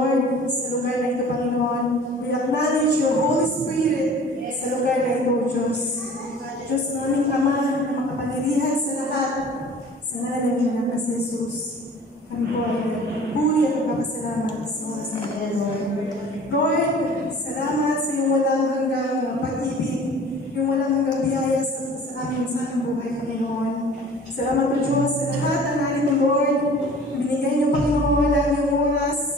Lord, sa lugar na ito, Panginoon. We acknowledge your Holy Spirit sa lugar na ito, Diyos. Diyos naming Ama na makapangyarihan sa lahat, sa ngalan ng anak na si Jesus. Kami po ay puri at magpapasalamat sa oras na ito, Lord. Lord, salamat sa iyong walang hanggang pag-ibig, yung walang hanggang biyaya sa aming buhay, Panginoon. Salamat po, Diyos, sa lahat ng narito, Lord. Binigay niyo, Panginoon, ang iyong oras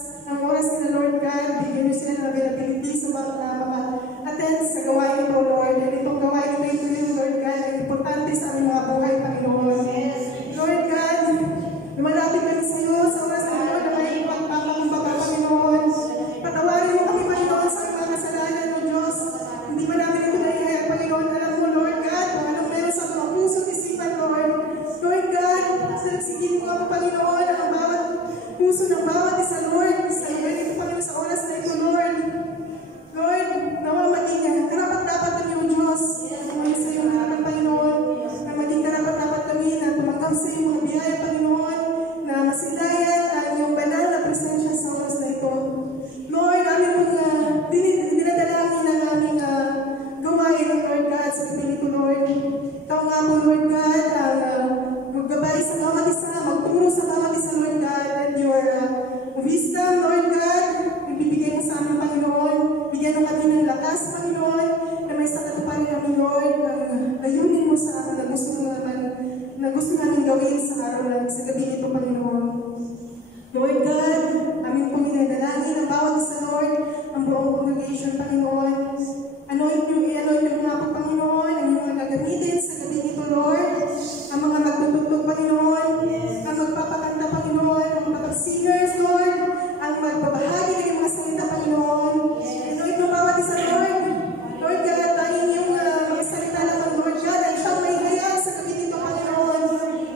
nila, Lord God. Bigyan niyo sila ng availability sa maka-attend sa gawain ito, Lord. And itong gawain ito, Lord God, ay importante sa aming mga buhay, Panginoon. Lord God, lumalapit kami sa iyo sa oras na ito na may pagpapakumbaba, Panginoon. Patawarin mo kami, Panginoon, sa mga kasalanan mo, Diyos. Hindi mo namin ito naihay, Panginoon. Alam mo, Lord God, kung anong meron sa mga puso at isipan, Lord. Lord God, sinagsigin mo ako, Panginoon, ang bawat puso ng bawat isa, Lord. Sa iyo, ito, Panginoon, sa oras na ito, Lord. Lord, nawa maging karapat-dapat ang iyong Diyos. Ngayon sa iyo, harapan, Panginoon, na maging karapat-dapat kami na tumanggap sa iyong mga biyaya, Panginoon, na masilayan ang iyong banal na presensya sa oras na ito. Lord, amin pong dinadalangin ang aming gawain, Lord God, sa gabi nito, Lord. Ikaw nga po, Lord God, ang maggabay sa bawat isa, magturo sa bawat isa, Lord God, and your wisdom, Lord God, ibibigay mo sa amin, Panginoon. Bigyan mo kami ng lakas, Panginoon, na may sakatuparin namin, Lord, ang layunin mo sa amin na gusto namin gawin sa araw na sa gabi nito, Panginoon. Lord God, amin pong inadalangin ang bawat isa, Lord, ang buong congregation, Panginoon. Anoint niyo nga po, Panginoon, ang mga gagamitin sa gabi nito, Lord, ang mga magtutugtog, Panginoon, ang magpapakanta, Panginoon, ang mga singers, Lord, ang magbabahagi ng mga salita, Panginoon. Anoint mo bawat isa, Lord. Lord God, tayong yung mga salita naman, Lord God, ang siyang may hayag sa gabi nito, Panginoon.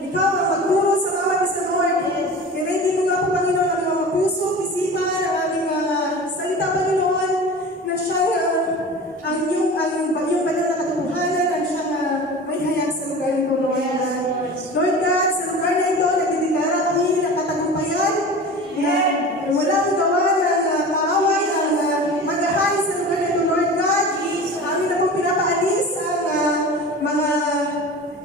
Ikaw ang magturo sa bawat isa, Lord. I-ready mo nga po, Panginoon, ang mga puso, isipan, ang aming salita, Panginoon, na siyang ang banal na katotohanan, ang siyang may hayag sa lugar nito, Lord. Lord God, sa lugar na ito, nagdideklara kami ng katagumpayan na walang gawa ng kaaway ang maghahay sa lugar na ito, Lord God. Amin na po pinapaalis ang mga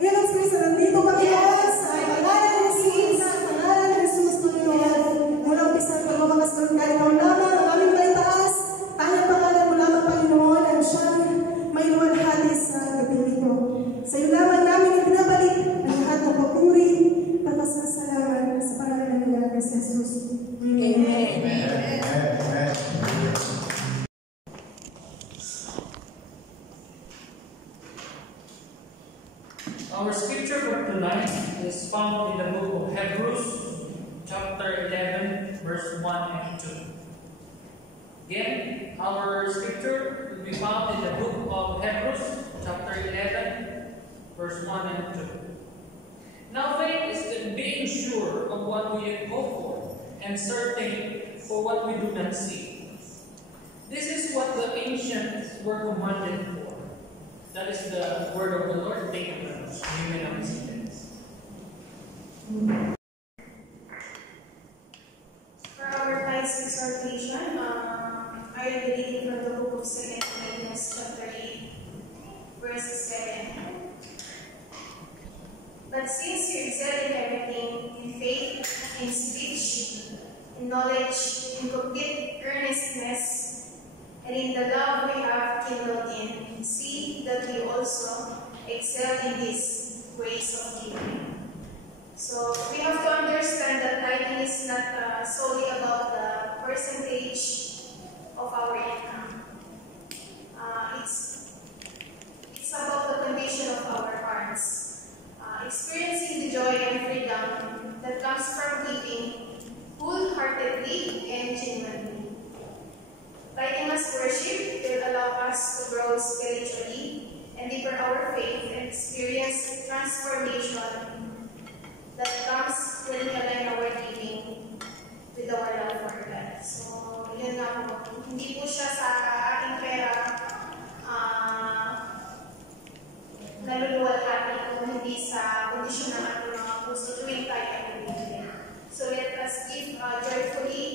ilang spirits na nandito, Panginoon, sa pangalan ng Jesus, sa pangalan ng Jesus, Panginoon. Mula umpisa ng pagbabakas, Lord God, ikaw lamang ang aming may taas. Tanyang pangalan mo lamang, Panginoon, ang siyang may luwalhati sa gabi nito. Sa iyo lamang namin ibinabalik ang lahat ng papuri, pagpasasalamat sa pangalan ng anak ni Jesus. Amen. Our scripture for tonight is found in the book of Hebrews, chapter 11, verse 1 and 2. Again, our scripture will be found in the book of Hebrews, chapter 11, verse 1 and 2. Now faith is the being sure of what we hope for, and certain for what we do not see. This is what the ancients were commanded for. That is the word of the Lord. Thank you very much. Amen. For our tonight's exhortation, I will be reading from the book of 2 Corinthians chapter 8, verse 7. But since you excel in everything, in faith, in speech, in knowledge, in complete earnestness, and in the love we have kindled in, see that you also excel in this grace of giving. So we have to understand that tithing is not solely about the percentage of our income. It's about the condition of our hearts. Experiencing the joy and freedom that comes from giving wholeheartedly and genuinely. Tithing as worship will allow us to grow spiritually and deepen our faith and experience transformation that comes when we align our giving with our love for God. So, yun nga po. Hindi po siya sa ating pera naluluwalhati kung hindi sa kondisyon ng ating mga puso. So let us give joyfully, and with our heart, and with our faith, and experience transformation that comes when we align our giving with our love for God. So, yun nga po. Hindi po siya sa ating pera naluluwalhati kung hindi sa kondisyon ng ating mga puso tuwing tayo ay bibigyan. So let us give joyfully,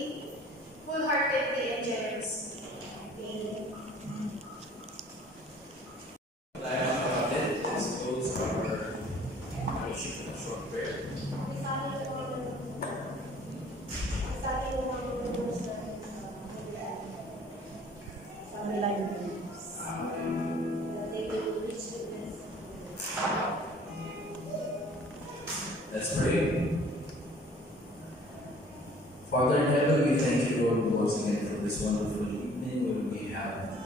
wholeheartedly and generously. Amen. Let's close our worship with a short prayer. Let's pray. Father in heaven, we thank you, Lord, once again for this wonderful evening where we have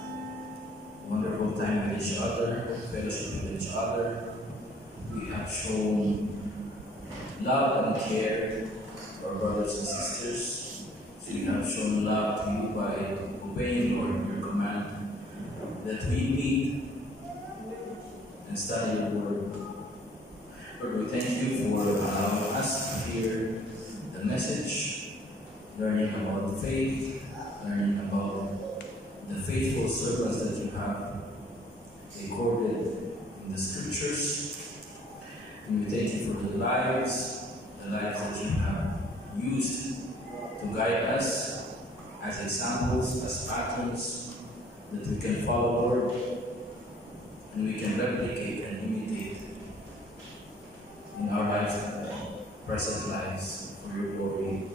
wonderful time with each other, fellowship with each other. We have shown love and care to our brothers and sisters. We have shown love to you by obeying, Lord, your command that we meet and study your word. Lord, we thank you for allowing us to hear the message, learning about faith, learning about the faithful servants that you have recorded in the scriptures. And we thank you for the lives that you have used to guide us as examples, as patterns that we can follow, Lord, and we can replicate and imitate in our lives, present lives, for your glory.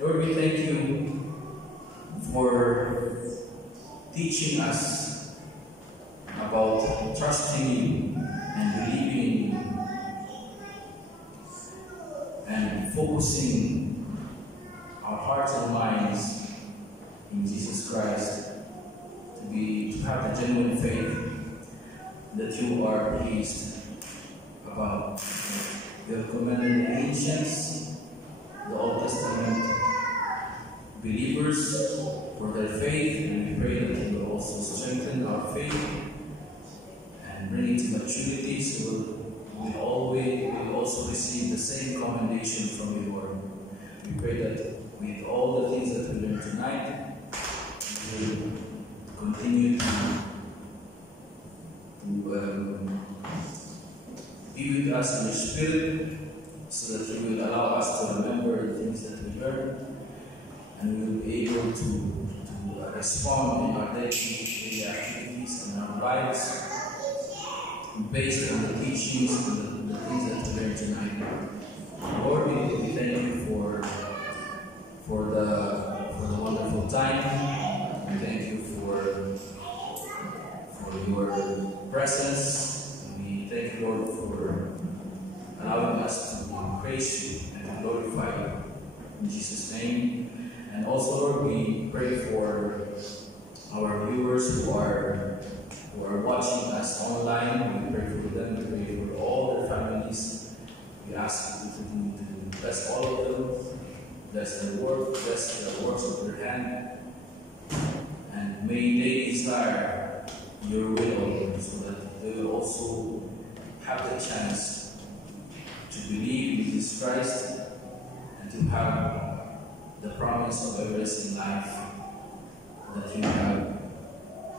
Lord, we thank you for teaching us about trusting you and believing in you and focusing our hearts and minds in Jesus Christ to have a genuine faith that you are pleased about. You have commanded the ancients, the Old Testament believers for their faith, and we pray that you will also strengthen our faith and bring it to maturity, so we will also receive the same commendation from you, Lord. We pray that with all the things that we learned tonight, we will continue to be with us in your spirit, so that you will allow us to remember the things that we learned, and we will be able to respond in our daily activities and our lives based on the teachings and the things that we learned tonight. Lord, we thank you for the wonderful time. We thank you for your presence. We thank you, Lord, for allowing us to praise you and to glorify you in Jesus' name. And also, Lord, we pray for our viewers who are watching us online. We pray for them. We pray for all their families. We ask you to continue to bless all of them, bless their work, bless the works of their hand, and may they desire your will, so that they will also have the chance to believe in Jesus Christ and to have the promise of everlasting life that you have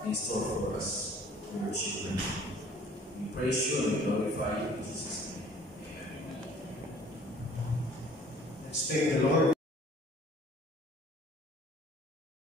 in store for us, for your children. We praise you and we glorify you in Jesus' name. Amen. Let's thank the Lord.